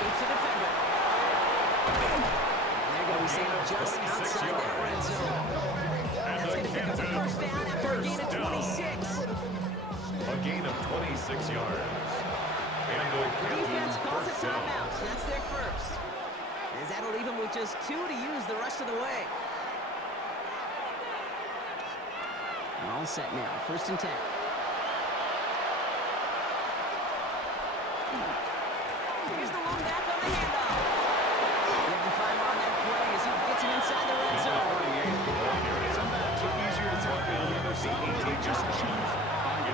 escapes the defender. And they're going to be safe just outside that red zone. That's going to pick up the first down after a gain of 26. A gain of 26 yards. And the defense calls a timeout, so that's their first. As that'll leave them with just 2 to use the rest of the way. All set now, 1st and 10. Here's the one back on the handoff. Getting 5 on that play as he gets him inside the red zone. Some backs are easier to tackle than others. Some really just choose.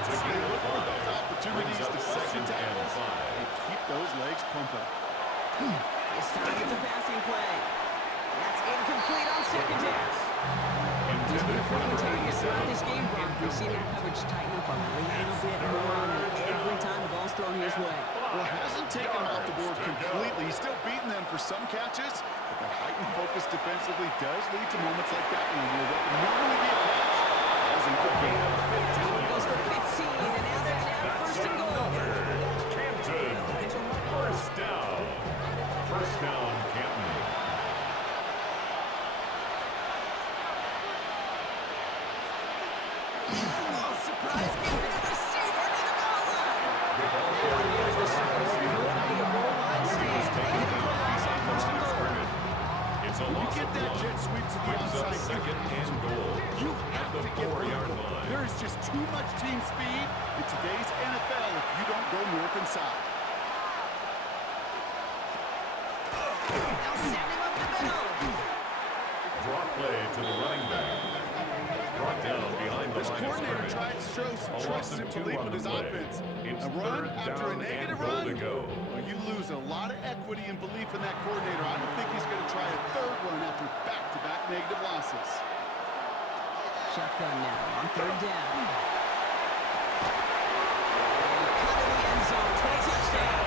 They look for those opportunities to bust some tackles and keep those legs pumping. This time it's a passing play. That's incomplete on 2nd down. He's been a frequent target throughout this game, Brock. We've seen that coverage tighten up a little bit more on him every time the ball's thrown his way. Well, hasn't taken him off the board completely. He's still beating them for some catches, but that heightened focus defensively does lead to moments like that one where what would normally be a catch falls incomplete. Goes for 15, and now they're going to have 1st and goal. Canton. 1st down. 1st down, Canton. Surprise kick to the receiver to the goal line. There's the score. Could be a goal line stand. They hit it for a loss on 1st and goal. It's a When you loss get of that 1. jet sweep to the Brings up outside, 2nd and goal. you At have the to get 4-yard vertical. line. There is just too much team speed in today's NFL if you don't go north and south. They'll send him up the middle. Draw play to the running back. Brought down behind the This line of coordinator scrimmage. tried to show some A loss trust of and 2 belief on in the his play. offense. It's A run 3rd after down a negative and goal run, to go. well, you lose a lot of equity and belief in that coordinator. I don't think he's going to try a 3rd run after back-to-back negative losses. Shotgun now on 3rd down. And cut in the end zone for a touchdown.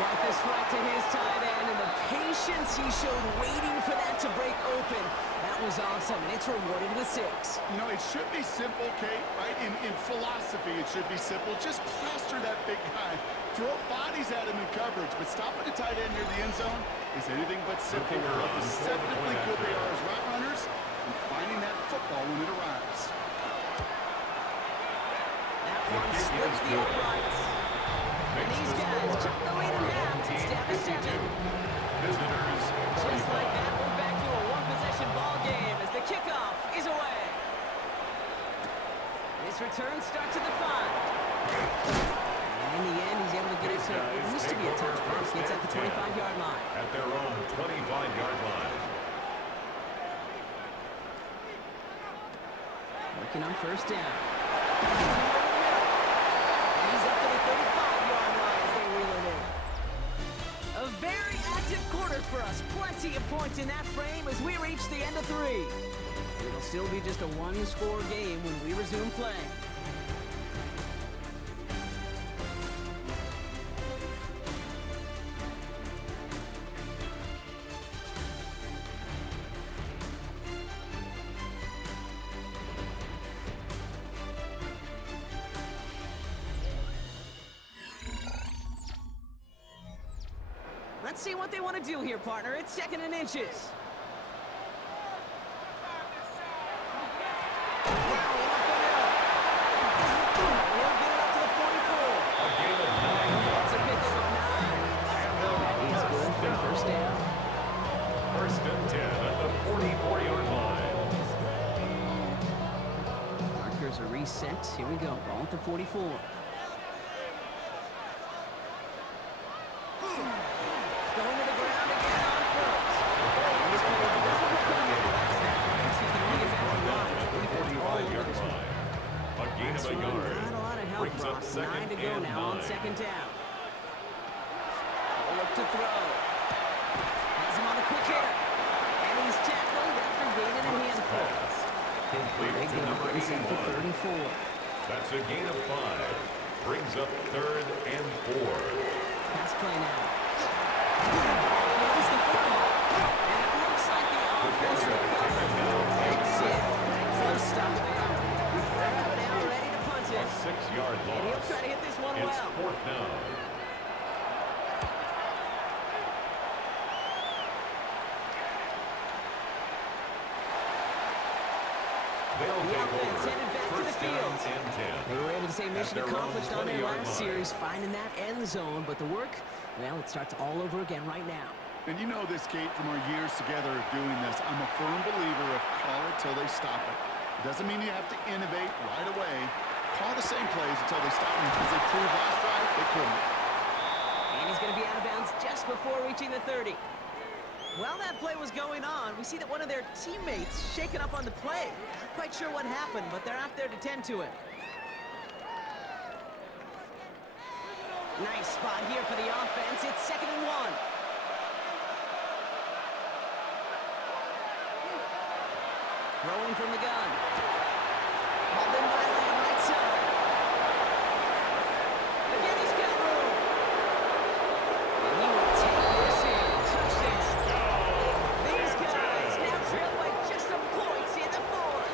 Quite the strike to his tight end, and the patience he showed waiting for that to break open. That was awesome, and it's rewarded with 6. You know, it should be simple, Kate, right? In philosophy, it should be simple. Just plaster that big guy. Throw bodies at him in coverage, but stopping the tight end near the end zone is anything but simple. How deceptively good they are as route runners and finding that football when it arrives. That one splits the uprights. And these guys cut the lead in half. It's down to 7. Visitors. Just like that, we're back to a one-possession ball game as the kickoff is away. This return starts at the 5. And in the end, he's able to get it to what used to be a touchback. Gets at the 25-yard line. At their own 25-yard line. Working on 1st down. He's up to the 35-yard line as they reel it in. A very active quarter for us. Plenty of points in that frame as we reach the end of 3. It'll still be just a one-score game when we resume play. Let's see what they want to do here, partner. It's 2nd and inches. Reset. Here we go. Ball at the 44. Going to the ground again on 1st. And this play doesn't look like it last snap. He can only get back to line. Defense all over this one. A gain of a yard. Not a lot of help, Brings up Brock. 2nd 9 to go and now on 9. 2nd down. Look to throw. Has him on the quick hitter. And he's tackled after gaining a handful. Complete They to go number inside for 81. 34. That's a gain of 5. Brings up 3rd and 4. Pass play now. Here's the football. And it looks like the offense recovered. They did. Close stop there. They're out now, ready to punt A it. 6-yard And he'll loss. try to hit this one It's well. 4th down. They'll The take offense over. headed back to the First down field. and 10. They were able to say mission At their own accomplished on their 20-yard last line. series, finding that end zone. But the work, well, it starts all over again right now. And you know this, Kate, from our years together of doing this. I'm a firm believer of call it till they stop it. It doesn't mean you have to innovate right away. Call the same plays until they stop them because they proved last drive they couldn't. And he's going to be out of bounds just before reaching the 30. While that play was going on, we see that one of their teammates shaken up on the play. Not quite sure what happened, but they're out there to tend to it. Nice spot here for the offense. It's 2nd and 1. Throwing from the gun. Hauled in by Lamb, right side. Again, he's got room. And he will take this in. Touchdown. These guys now trail by just a point in the 4th.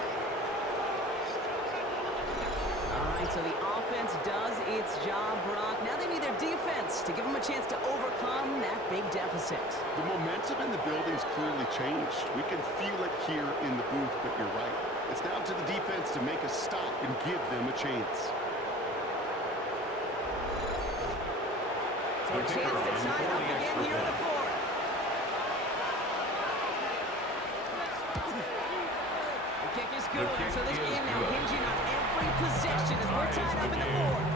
All right, so the offense does its job, Brock. Now they need their defense to give them a chance to overcome that big deficit. The momentum in the building's clearly changed. We can feel it here in the booth, but you're right. It's down to the defense to make a stop and give them a chance. So a chance to tie it up again here in the 4th. The kick is good, so this game now hinging on every possession as we're tied up in the 4th.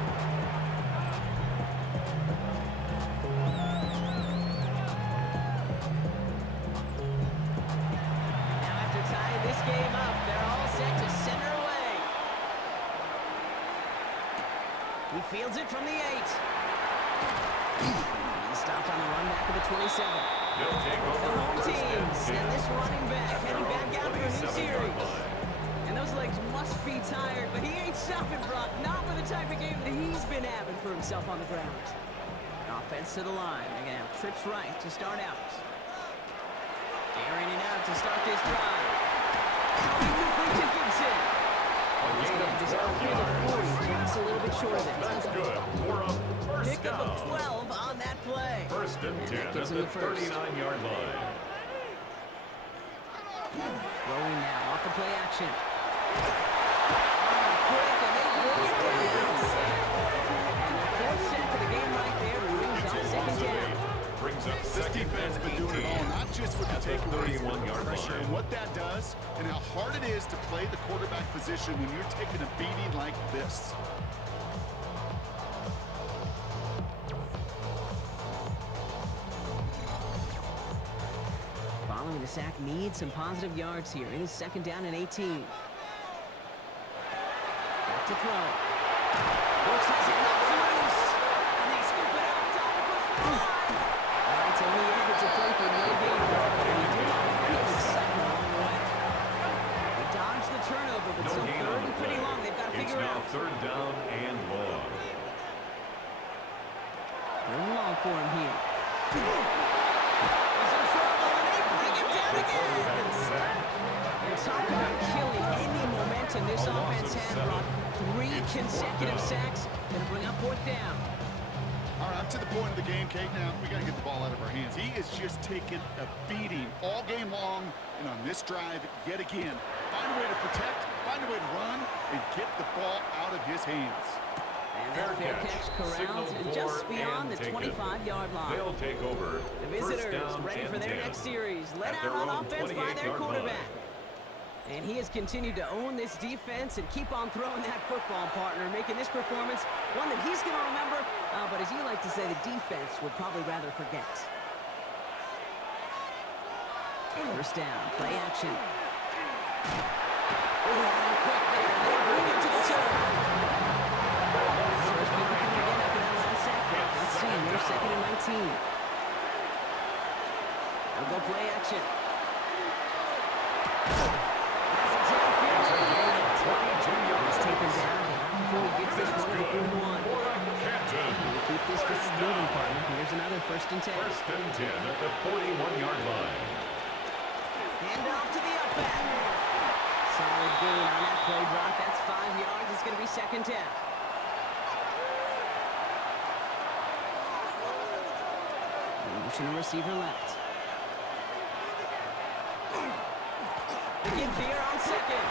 Now after tying this game up, they're all set to center away. He fields it from the 8. He stopped on the run back of the 27. They'll take over. The home First team and 10. send this running back heading back out for a new 27-yard series. line. And those legs must be tired, but he ain't stopping, Brock. Not with the type of game that he's been having for himself on the ground. Offense to the line. They're going to have trips right to start out. Airing it out to start this drive. Incomplete to Gibson. He's going to have this out near the 40, just a little bit short of it. That's good. For a first Pickup down. of 12 on that play. First and 10 that at gives him the the first. 39-yard line. Throwing now off the play action. Quick, and they bring it down. And the 4th sack of the game right there brings up 2nd down. Brings up This second defense and been doing it 18 all, not just with the at the takeaways, but 31-yard the pressure line. and what that does and how hard it is to play the quarterback position when you're taking a beating like this. Following the sack needs some positive yards here. It is 2nd down and 18. Back to throw. Brooks has it knocked loose. And they scoop it up. Time to push the line. All right, so in the end, it's a play for no gain. But he did have plenty of excitement along the way. They dodged the turnover, but No still gain 3rd on the and pretty play. long. They've got to It's figure now out. 3rd down and long. 3rd and long for him here. He's in trouble, and they bring him down again. And talk about killing any momentum this offense had, Brock. 3 consecutive sacks. Going to bring up 4th down. All right, up to the point of the game, Kate. Now, we got to get the ball out of our hands. He is just taking a beating all game long, and on this drive, yet again. Find a way to protect, find a way to run, and get the ball out of his hands. And that fair catch corralled Signal just for beyond and the taken. 25-yard line. They'll take over. The First visitors down ready for their 10. next series. Let At out their on own offense by their 28-yard quarterback. line. And he has continued to own this defense and keep on throwing that football, partner, making this performance one that he's going to remember, but as you like to say, the defense would probably rather forget. First down, play action. Oh, and quick there, and they bring it to the turn. First people coming again after that last sack. Let's see, they're 2nd and 19. They'll go play action. He's taken down, but not before he gets this one to the 1. We'll keep this drive moving, partner. Here's another 1st and 10. First and 10 at the 41-yard line. Hand off to the up back. Solid gain on that play, Brock. That's 5 yards. It's going to be 2nd down. Motion to receiver left. The give here on 2nd.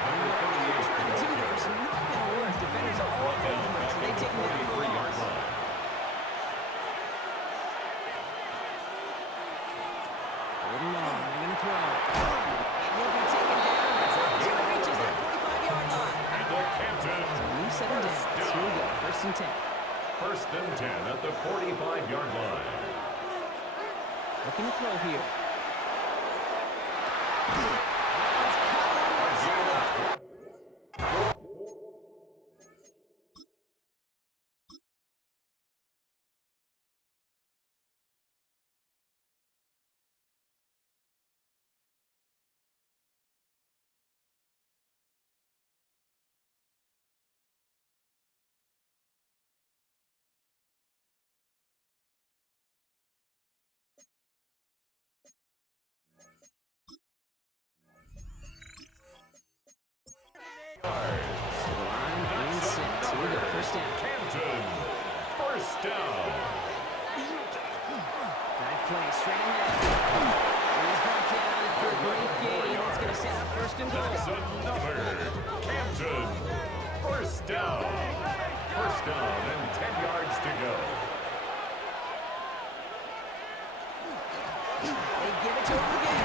Number 38 for the Trying to do this, not going to work. Defenders are all over it, so they take him down for a 43-yard loss. line. Third and long, they're going to throw. And he'll be taken down until he reaches that 45-yard line. And the Captain. New set of downs. Here we go, first and 10. First and 10 at the 45-yard line. Looking to throw here. First down. Canton. First down. Drive play straight ahead. He's brought down for a great gain. That's going to set up first and goal. That's another. Canton. First down. First down and 10 yards to go. They give it to him again.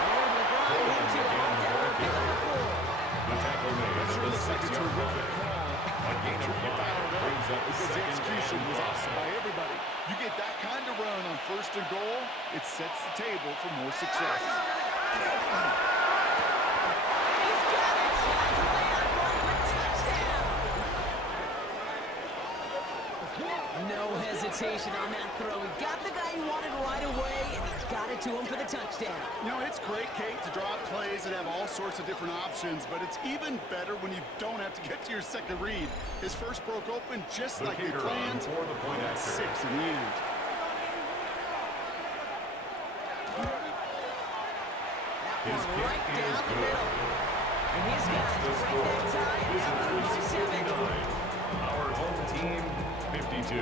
And they're able to grind him to the home down and pick up the 4. The tackle made at the 6-yard line. A gain of 5 brings up Because the second execution and was 5. awesome by everybody. You get that kind of run on first and goal, it sets the table for more success. He's got it. Layup for a touchdown. No hesitation on that throw. He got the guy he wanted right away, and he got it to him for the touchdown. You know, it's great, Kate, to draw up plays and have all sorts of different options, but it's even better when you don't have to get to your second read. His first broke open just The like he kicker planned. on for the point That's after. 6 in the end. That His one kick right is down the good. middle. And his guys The break score that tie and is now lead by 7. 69. Our home team, 52.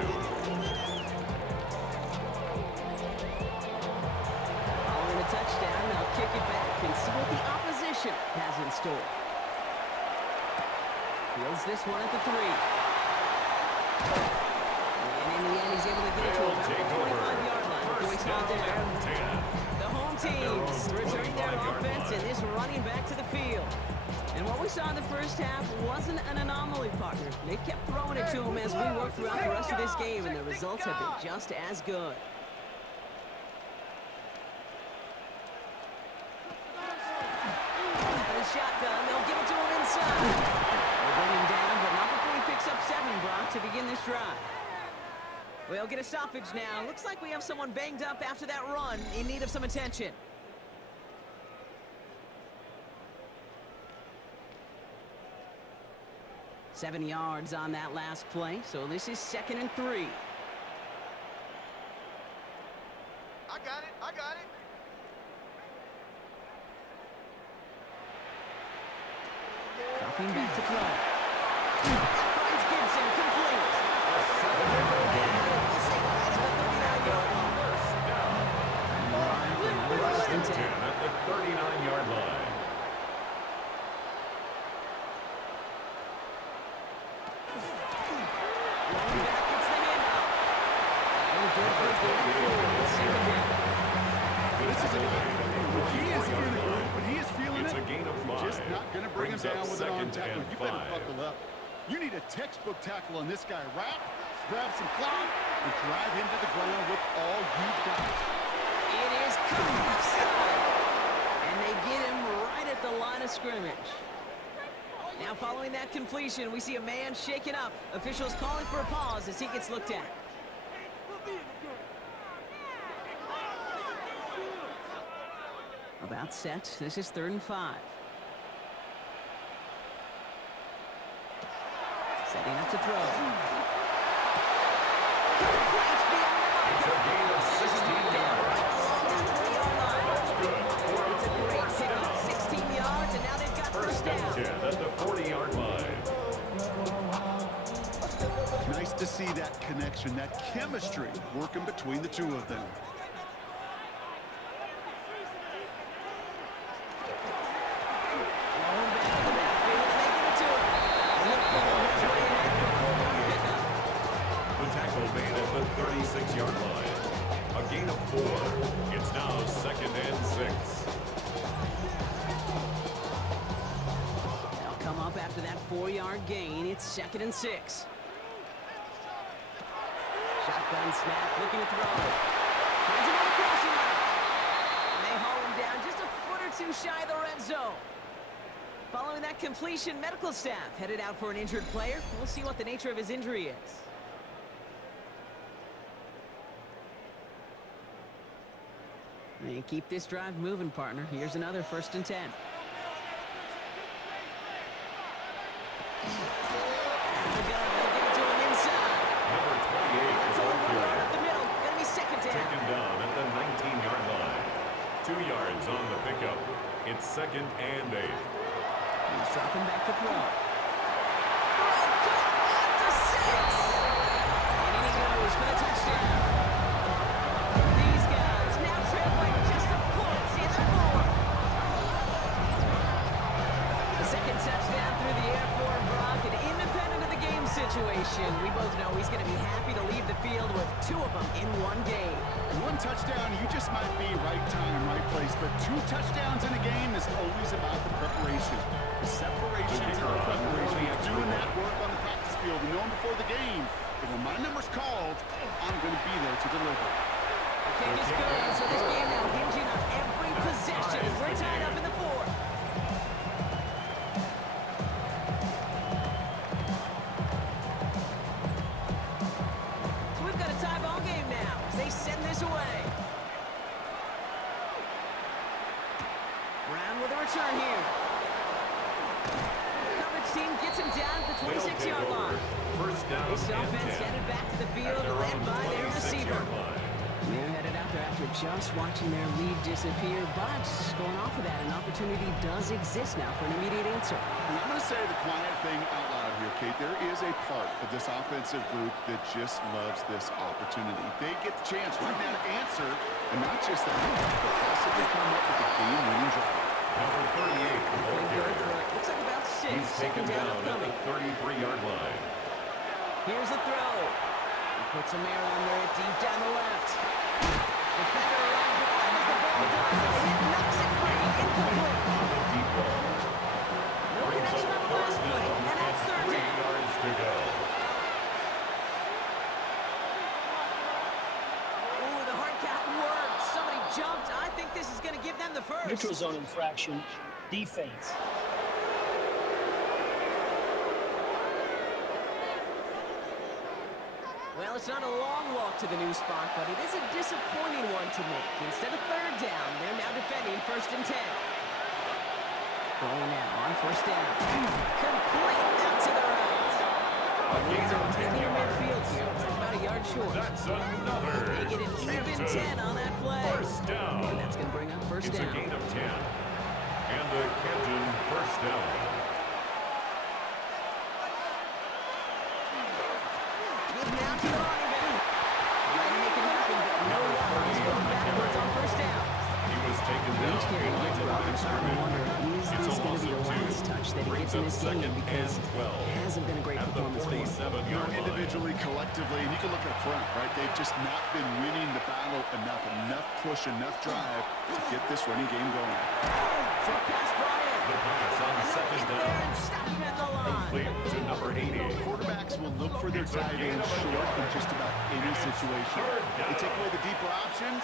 Following a touchdown, they'll kick it back and see what the opposition has in store. Fields this one at the 3. And in the end, he's able to get it to about the 25-yard line before he's not there. The home teams returning their offense and this running back to the field. And what we saw in the first half wasn't an anomaly, partner. They kept throwing it to him as we worked throughout the rest of this game, and the results have been just as good. The shotgun, they'll give it to him inside. They'll bring him down, but not before he picks up 7, Brock, to begin this drive. We'll get a stoppage now. Looks like we have someone banged up after that run in need of some attention. Seven yards on that last play, so this is 2nd and 3. I got it. Dropping back to throw. Finds Gibson, complete. He'll go down, and we'll say right at the 39-yard line. And the line for another first and 10. At the 39-yard line. Running back gets the handoff. And good for a gain of 4. Second down. This is a guy. He is in the group, but he is feeling It's it. a gain of You're 5. just not going to bring him Brings up down with an arm second tackle. and You better 5. buckle up. You need a textbook tackle on this guy. Wrap, grab some cloth, and drive him to the ground with all you've got. It is cut offside. And they get him right at the line of scrimmage. Now following that completion, we see a man shaken up. Officials calling for a pause as he gets looked at. About set. This is 3rd and 5. Setting up to throw. It's a gain of 16 yards. It's a great pickup, 16 yards, and now they've got first down. 10 at the 40-yard line. Nice to see that connection, that chemistry working between the two of them. Rolling back in the 36-yard line. A gain of 4. It's now 2nd and 6. They'll come up after that 4-yard gain. It's 2nd and 6. Shotgun snap, looking to throw. Finds him on the crossing route. And they haul him down just a foot or two shy of the red zone. Following that completion, medical staff headed out for an injured player. We'll see what the nature of his injury is. And keep this drive moving, partner. Here's another 1st and 10. Out of the gun, they'll give it to him inside. Number 28. That's a little yard up the middle. Gonna be 2nd down. Taken down at the 19-yard line. 2 yards on the pickup. It's 2nd and 8. He's dropping back to throw. Throw caught at the 6. And in he goes for the touchdown. These guys now trail by just a point in the 4th. The 2nd touchdown through the air for Brock, and independent of the game situation, we both know he's going to be happy to leave the field with 2 of them in one game. 1 touchdown, you just might be right time, right place, but 2 touchdowns in a game is always about the preparation. The separation to the preparation, doing that work on the practice field, and knowing before the game, that when my number's called, I'm going to be there to deliver. Kick is good, so this game now hinging on every possession as we're tied up in the 4th. So we've got a tie ball game now as they send this away. Brown with a return here. Coverage team gets him down at the 26-yard line. 1st down This and offense 10. headed back to the field, At their led own by their receiver. 26-yard line. They're headed out there after just watching their lead disappear, but going off of that, an opportunity does exist now for an immediate answer. And I'm going to say the quiet thing out loud here, Kate. There is a part of this offensive group that just loves this opportunity. They get the chance right now to answer, and not just that, but possibly come up with a game-winning drive. Number 38. Going good for it. Looks like about 6. He's taken 2nd down down at upcoming. the 33-yard line. Here's the throw. He puts a mirror under it deep down the left. Defender runs wide as the ball does, and the hit knocks it free. Incomplete. Deep ball. No connection on the last play, and that's 3rd 3 down. yards to go. Ooh, the hard count worked. Somebody jumped. I think this is going to give them the 1st. Neutral zone infraction, defense. Well, it's not a long walk to the new spot, but it is a disappointing one to make. Instead of 3rd down, they're now defending 1st and 10. Going now on 1st down. Complete out to the right. And he's right near midfield here. It's about a yard short. That's another. They get an even 10 on that play. 1st down. And that's going to bring up 1st It's down. a gain of 10. And the Canton 1st down. Give now to the running back. Trying to make it happen, but no luck. He's going backwards on 1st down. He was taken down. Each carry gets Brock. I'm starting to wonder, is this going to be the last touch that he gets in this game? Because it hasn't been a great At the performance for him. 47-yard line. Individually, collectively, and you can look up front, right? They've just not been winning the battle enough push, enough drive to get this running game going. Short pass brought in. The pass on And they'll 2nd get down. there and stop him at the line. Complete to number 80. Quarterbacks will look for their tight end short in just about any situation. They take away the deeper options.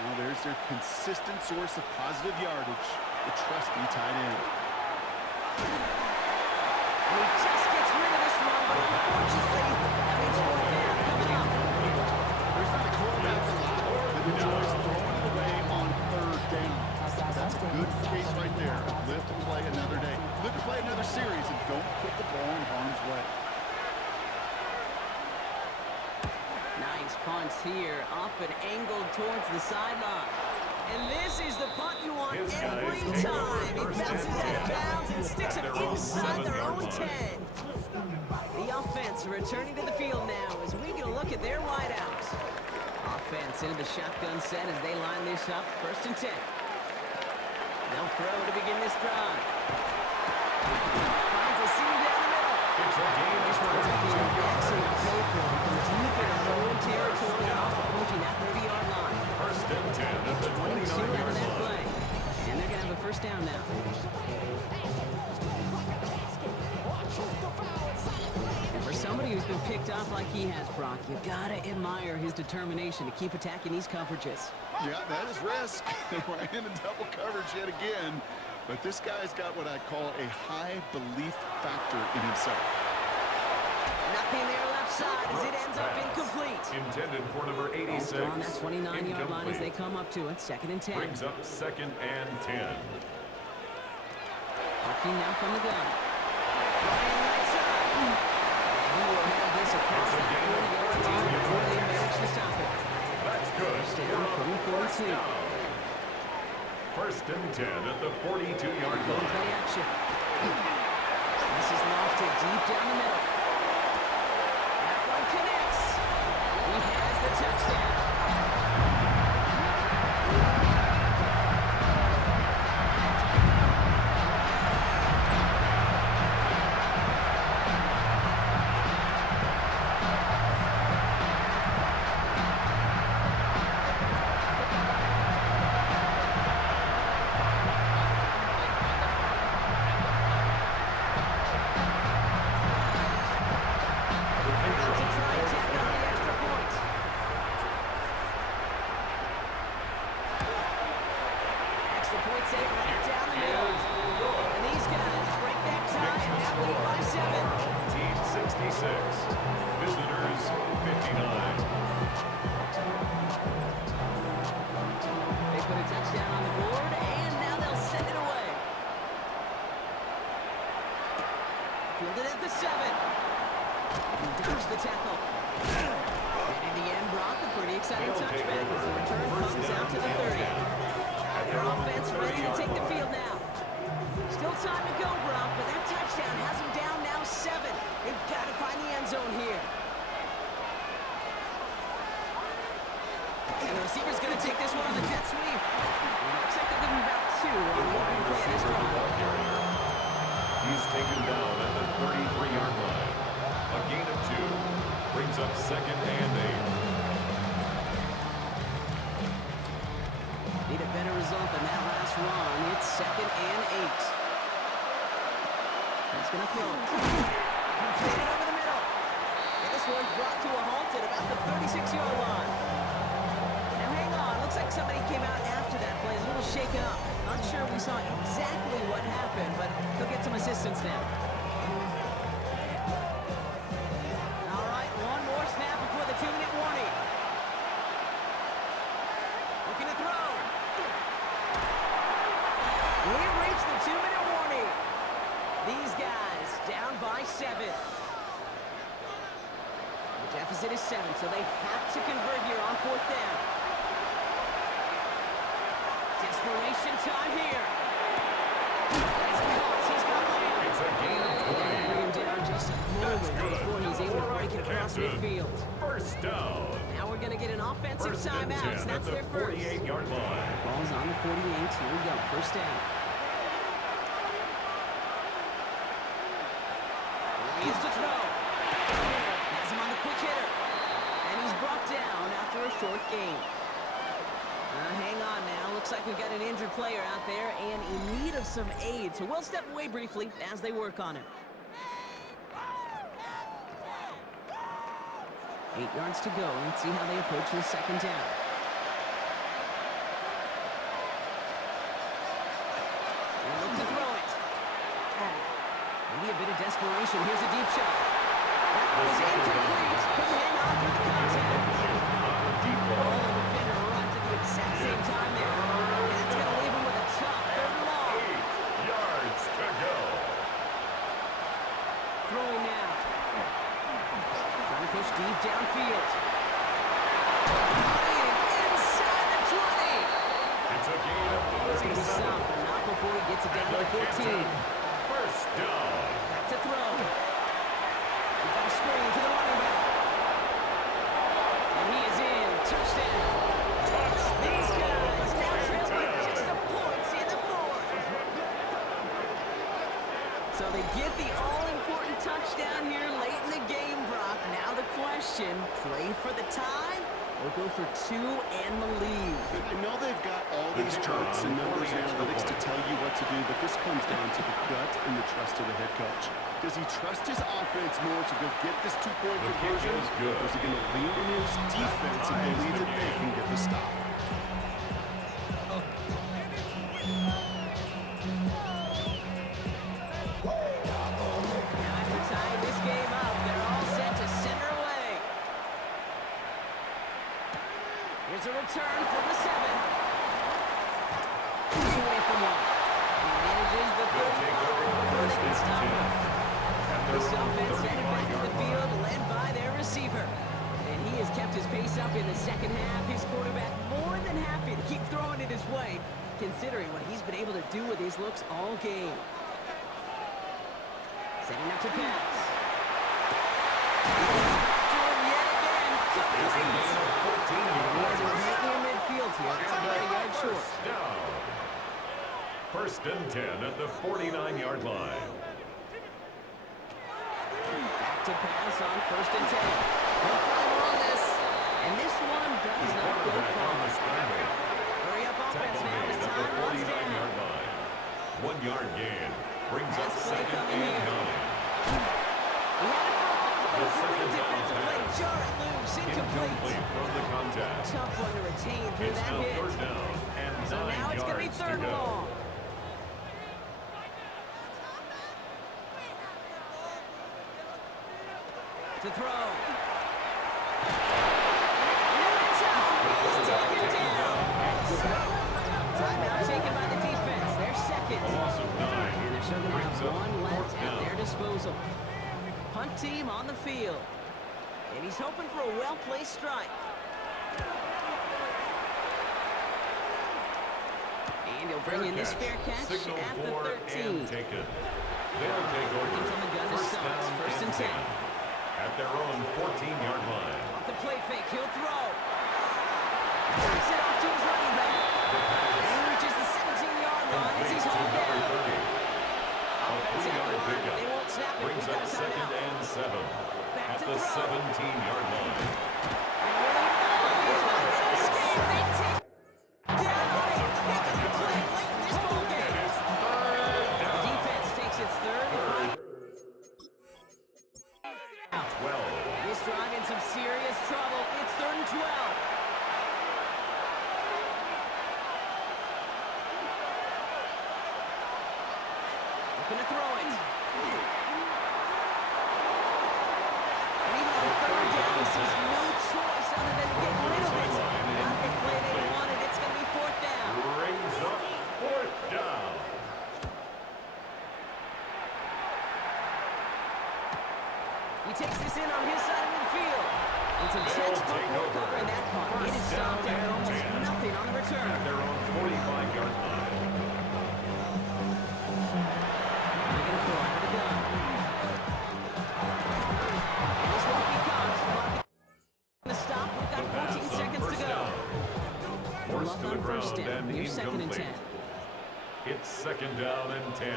Well, there's their consistent source of positive yardage, the trusty tight end. And he just gets rid of this one, but unfortunately, that means 4th down coming up. There's not a quarterback alive that enjoys throwing it away on 3rd down. That's a good case right there. Live to play another day. Live to play another series, and don't put the ball in harm's way. Nice punts here, up and angled towards the sideline. And this is the punt you want His guys every take time. over It 1st bounces and out of 10. bounds and sticks At it their own inside their 7-yard own line. 10. The offense returning to the field now as we get a look at their wideouts. Offense into the shotgun set as they line this up, 1st and 10. They'll throw to begin this drive. Finds a seam down the middle. It's a gain This of one's up being 22 an yards. excellent play for him from deep in their own territory. who's been picked off like he has, Brock. You gotta admire his determination to keep attacking these coverages. Yeah, that is risk. We're in a double coverage yet again. But this guy's got what I call a high belief factor in himself. Nothing there left side as it ends up incomplete. Intended for number 86. On that 29-yard line as they come up to it. 2nd and 10. Brings up 2nd and 10. Walking now from the gun. Ryan right side. He will have this across that 40-yard line before they manage to stop it. That's good. First down from the 42. First and 10 at the 42-yard Go line. play action. This is lofted deep down the middle. That one connects. He has the touchdown. Fielded at the 7. He dodged the tackle. And in the end, Brock, a pretty exciting touchback as the return comes out to the 30. Their offense ready to take the field now. Still time to go, Brock, but that touchdown has them down now 7. They've got to find the end zone here. And the receiver's going to take this one on the jet sweep. Looks like they'll give him about 2 on the opening play of this drive. He's taken down at the 33-yard line. A gain of 2 brings up 2nd and 8. Need a better result than that last run. It's 2nd and 8. He's going to throw it. Completed over the middle. And this one's brought to a halt at about the 36-yard line. Now hang on. Looks like somebody came out after that play a little shaken up. Not sure we saw exactly what happened, but he'll get some assistance now. All right, one more snap before the 2-minute warning. Looking to throw. We've reached the 2-minute warning. These guys down by 7. The deficit is 7, so they have to convert here on 4th down. Desperation time here. He's caught. He's got land. It's a gain of 3. They're going to bring him down just a moment before he's able to break it across midfield. First down. Now we're going to get an offensive First and timeout. 10 That's at their the first. 48-yard line. Ball's on the 48. Here we go. First down. He is to throw. Has him on the quick hitter. And he's brought down after a short gain. Hang on now. Looks like we've got an injured player out there and in need of some aid. So we'll step away briefly as they work on him. 8 yards to go. Let's see how they approach this 2nd down. They look to throw it. Maybe a bit of desperation. Here's a deep shot. That was incomplete. Couldn't hang on through the contact. Ball and defender arrived at the exact same time there. And it's going to leave him with a tough 3rd and long. 8 yards to go. Throwing now. Trying to push deep downfield. Inside the 20. It's a gain of He's going to be 37. stopped, but not before he gets it down to the 14. First down. Back to throw. We've got a screen to the running back. And he is in. Touchdown. These guys now trailing just a point in the 4th. So they get the all-important touchdown here late in the game, Brock. Now the question, play for the tie They'll go for 2 and the lead. I know they've got all these charts and numbers and analytics to tell you what to do, but this comes down to the gut and the trust of the head coach. Does he trust his offense more to go get this two-point conversion? Or is he going to lean in his defense and believe that they can get the stop? Now after tying this game up, they're all set to center away. Here's a return from the 7. He's away from one. And he manages the 35 before they can stop him. This offense headed back to the field, led by their receiver. And he has kept his pace up in the second half. His quarterback more than happy to keep throwing it his way, considering what he's been able to do with his looks all game. Setting up to pass. To him yet again. Complete. He has it right near midfield here. It's about a yard short. Down. First and 10 at the 49-yard line. Back to pass on first and 10. No time on this. And this one does not go far. Hurry up offense now as time runs down. 1 yard gain. Brings up Pass play second coming and here. 9. We had it for all, but a great defensive play. Jar it loose. Incomplete. Incomplete from the contact. Tough one to retain through It's that now hit. third down and So 9 now it's going to be yards third to and go. long. To throw. He's taken down. Timeout taken by the defense. Their second. A loss of 9. And they're still going to Brings have up one left fourth at down. their disposal. Punt team on the field. And he's hoping for a well-placed strike. And he'll bring in this fair catch Signal at the for 13. and taken. They'll take over. Working from the gun to First Suggs. down First and 10. At their own 14-yard line. Off the play fake, he'll throw. Taps it off to his running back. And he reaches the 17-yard line as he's hauled Number down. 30. A Offense at the 3-yard line, but pickup. they won't snap it. Brings We've got up a second timeout. and 7. Back At to the throw. 17-yard line. And really, he's not going to escape. They take down on a heck of a play late in this ballgame. It's third The down. defense takes its third. 12. This drive in some serious trouble. It's third and 12. Looking to throw it. And even on third down, he sees no choice other than to get rid of it. Not the play they wanted. It's going to be fourth down. Brings up fourth down. He takes this in on his side of midfield. It's a They'll textbook take work over. over in that punt. It is First stopped down after and almost 10. nothing on the return. At their own 45-yard line. They're going to throw out of the gun. And this one becomes the stop. We've got 14 Pass on seconds to first go. down. Good Forced luck to on the first ground down. and Here's second and 10. incomplete. It's second down and 10.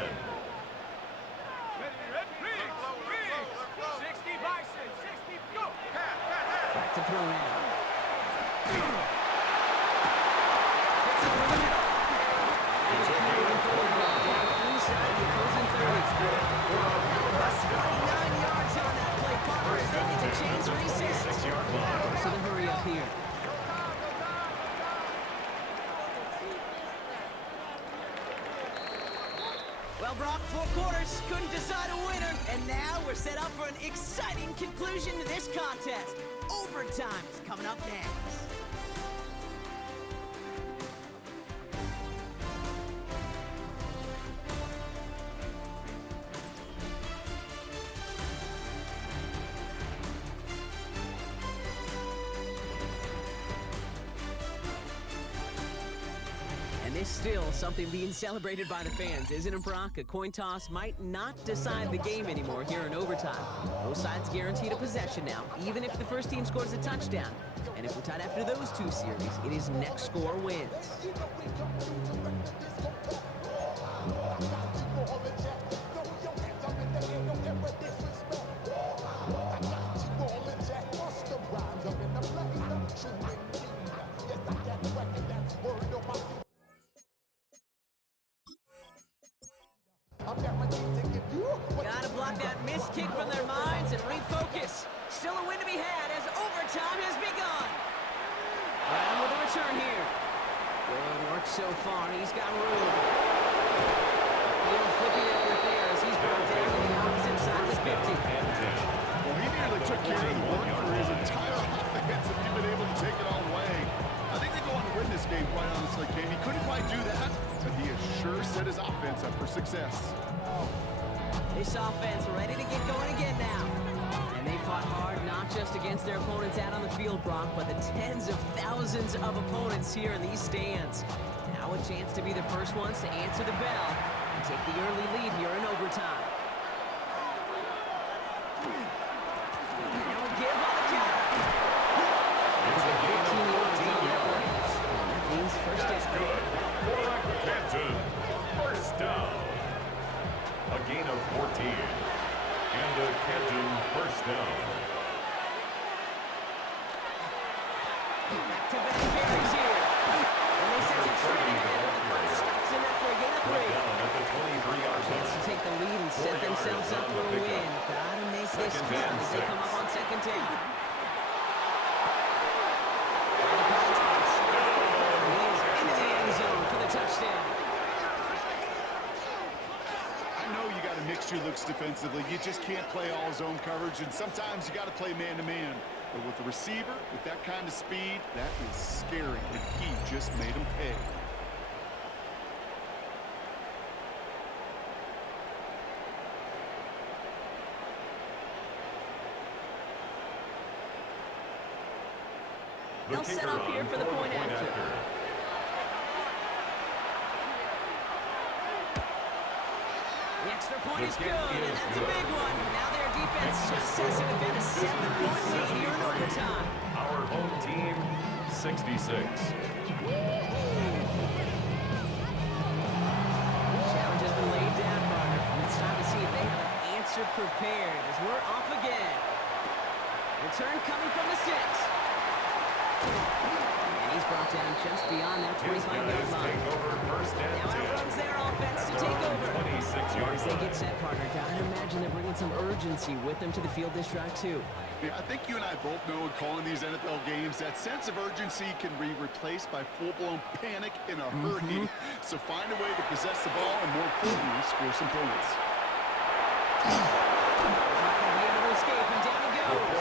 Back to throw now. Fits it through the middle. And he's moving forward down inside the opposing 30. About 29 yards on that play. Poppers, they get the chains reset. 6-yard line. So the hurry up here. Well, Brock, 4 quarters, couldn't decide a winner. And now we're set up for an exciting conclusion to this contest. Overtime is coming up next. And there's still something being celebrated by the fans, isn't it, Brock? A coin toss might not decide the game anymore here in overtime. Both sides guaranteed a possession now, even if the first team scores a touchdown. And if we're tied after those 2 series, it is next score wins. Rhymes up in the place. Gotta block that missed kick from their minds and refocus. Still a win to be had as overtime has begun. Brown with a return here. Good work so far. He's got room. Field flipping effort there as he's brought down to the opposite side of the 50. Well, he nearly took care of the work for his entire offense if he'd been able to take it all away. I think they go on to win this game, quite honestly, Kane. He couldn't quite do that, but he has sure set his offense up for success. This offense ready to get going again now. And they fought hard not just against their opponents out on the field, Brock, but the tens of thousands of opponents here in these stands. Now a chance to be the first ones to answer the bell and take the early lead here in overtime. Now a give on the counter. It's a 15-yard touchdown. That means first down. Good. For Canton. First down. A gain of 14. And a Canton first down. Back-to-back carries here. And they send it straight ahead. The front stops him after a gain of 3. Down at the 23-yard Chance to line. take the lead and set themselves up for a win. Gotta make this Second count and as they come 6. up on second down. He is into the end zone for the touchdown. I know you got to mix your looks defensively. You just can't play all zone coverage, and sometimes you got to play man-to-man. But with the receiver, with that kind of speed, that is scary, and he just made him pay. The They'll set kicker up here on for the point after. The extra point is good, and that's a big one. Now their defense just has to defend a 7-point lead here in overtime. Our home team, 66. Challenge has been laid down, partner, and it's time to see if they have an answer prepared as we're off again. Return coming from the 6. And he's brought down just beyond that 25-yard line. Take over first and Now 10. outruns their offense to take over. 26-yard As they line. get set, partner, gotta imagine they're bringing some urgency with them to the field this drive, too. Yeah, I think you and I both know in calling these NFL games, that sense of urgency can be replaced by full-blown panic in a hurry. So find a way to possess the ball and, more importantly, score some points. He's not gonna be able to escape, and down he goes.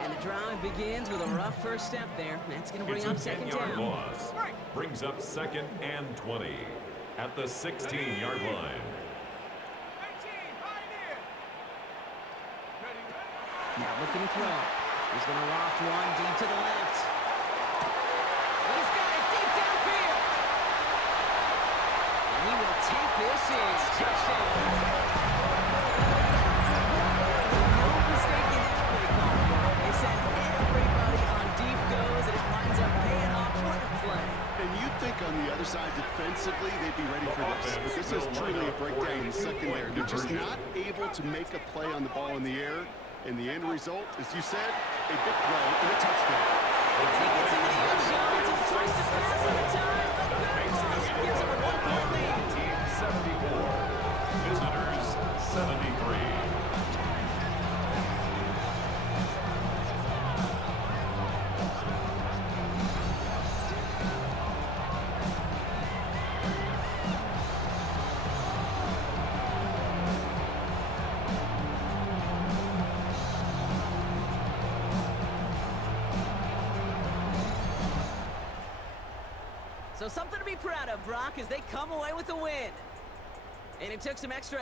And the drive begins with a rough first step there. That's going to bring It's up a second 10-yard down. loss. Brings up second and 20 at the 16-yard line. Now looking to throw. He's going to loft one deep to the left. He's got it deep downfield. And he will take this in. Touchdown. No mistake in that play call, Brock. They send everybody on deep goes, and it winds up paying off. What a play. And you'd think on the other side, defensively, they'd be ready for this. But this is truly a breakdown in the secondary. They're just not able to make a play on the ball in the air. And the end result, as you said, a big play and a touchdown. He gets into the end zone. It's a twisted pass on the time. A good one. It gives him a 1-point lead. Team 74. Visitors 73. So something to be proud of, Brock, as they come away with the win. And it took some extra